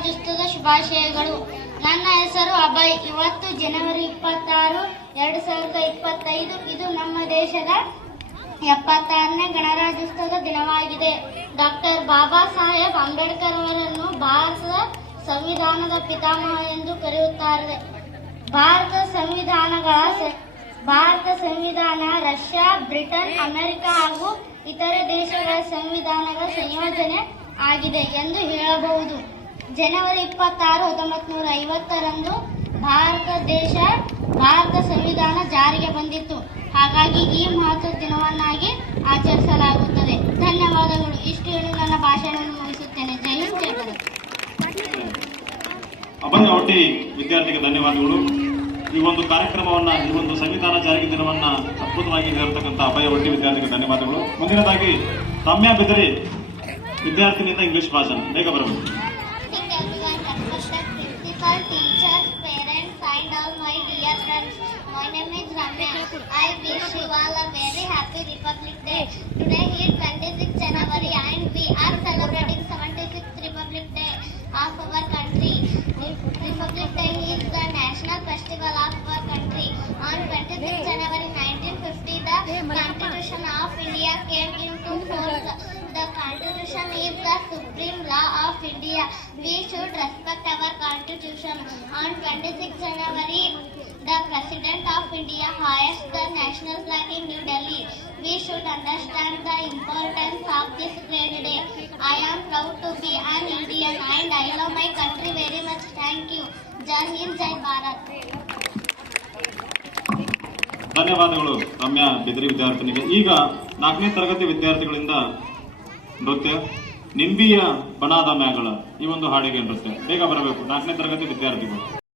ಗಣರಾಜ್ಯೋತ್ಸವದ ಶುಭಾಶಯಗಳು. ನನ್ನ ಹೆಸರು ಅಭಯ್. ಇವತ್ತು ಜನವರಿ 26, 2025. ಇದು ನಮ್ಮ ದೇಶದ 76ನೇ ಗಣರಾಜ್ಯೋತ್ಸವದ ದಿನವಾಗಿದೆ. ಡಾಕ್ಟರ್ ಬಾಬಾ ಸಾಹೇಬ್ ಅಂಬೇಡ್ಕರ್ ಅವರನ್ನು ಭಾರತದ ಸಂವಿಧಾನದ ಪಿತಾಮಹ ಎಂದು ಕರೆಯುತ್ತಾರೆ. ಭಾರತ ಸಂವಿಧಾನ ರಷ್ಯಾ, ಬ್ರಿಟನ್, ಅಮೆರಿಕ ಹಾಗೂ ಇತರೆ ದೇಶಗಳ ಸಂವಿಧಾನಗಳ ಸಂಯೋಜನೆ ಆಗಿದೆ ಎಂದು ಹೇಳಬಹುದು. ಜನವರಿ 26, 1950ರಂದು ಭಾರತ ಸಂವಿಧಾನ ಜಾರಿಗೆ ಬಂದಿತ್ತು. ಹಾಗಾಗಿ ಈ ಮಹತ್ವದ ದಿನವನ್ನಾಗಿ ಆಚರಿಸಲಾಗುತ್ತದೆ. ಧನ್ಯವಾದಗಳು. ಇಷ್ಟು ಹೇಳಿ ನನ್ನ ಭಾಷಣವನ್ನು ಮುಗಿಸುತ್ತೇನೆ. ಜೈ ಹಿಂದ್, ಜೈ ಭಾರತ್. ಅಭಯ ಒಟ್ಟಿ ವಿದ್ಯಾರ್ಥಿಗೆ ಧನ್ಯವಾದಗಳು. ಈ ಒಂದು ಕಾರ್ಯಕ್ರಮವನ್ನ, ಈ ಒಂದು ಸಂವಿಧಾನ ಜಾರಿಗೆ ದಿನವನ್ನ ಅದ್ಭುತವಾಗಿ ಹೇಳಿರ್ತಕ್ಕಂಥ ಅಭಯ ಒಟ್ಟಿ ವಿದ್ಯಾರ್ಥಿಗೆ ಧನ್ಯವಾದಗಳು. ಮುಂದಿನದಾಗಿ ರಮ್ಯಾ ಬಿದರಿ ವಿದ್ಯಾರ್ಥಿನಿಂದ ಇಂಗ್ಲಿಷ್ ಭಾಷಣ ಬೇಗ ಬರಬಹುದು. My name is Ramya. I wish you all a very happy Republic Day. Today is 26 January and we are celebrating 76th Republic Day of our country. Republic Day is the national festival of our country. On 26 January 1950, the Constitution of India came into force. The Constitution is the supreme law of India. We should respect our Constitution. On 26 January, the President of India hoists the national flag in New Delhi. We should understand the importance of this great day. I am proud to be an Indian and I love my country very much. Thank you. Jai Hind, Jai Bharat. ಧನ್ಯವಾದಗಳು ರಮ್ಯಾ ಬಿದರಿ ವಿದ್ಯಾರ್ಥಿನಿಗೆ. ಈಗ 4ನೇ ತರಗತಿ ವಿದ್ಯಾರ್ಥಿಗಳಿಂದ ನೃತ್ಯ ನಿಂಬಿಯ ಬಣಾದ ಮ್ಯಾಗಳ ಈ ಒಂದು ಹಾಡಿಗೆ ನೃತ್ಯ ಬೇಗ ಬರಬೇಕು. 4ನೇ ತರಗತಿ ವಿದ್ಯಾರ್ಥಿಗಳು.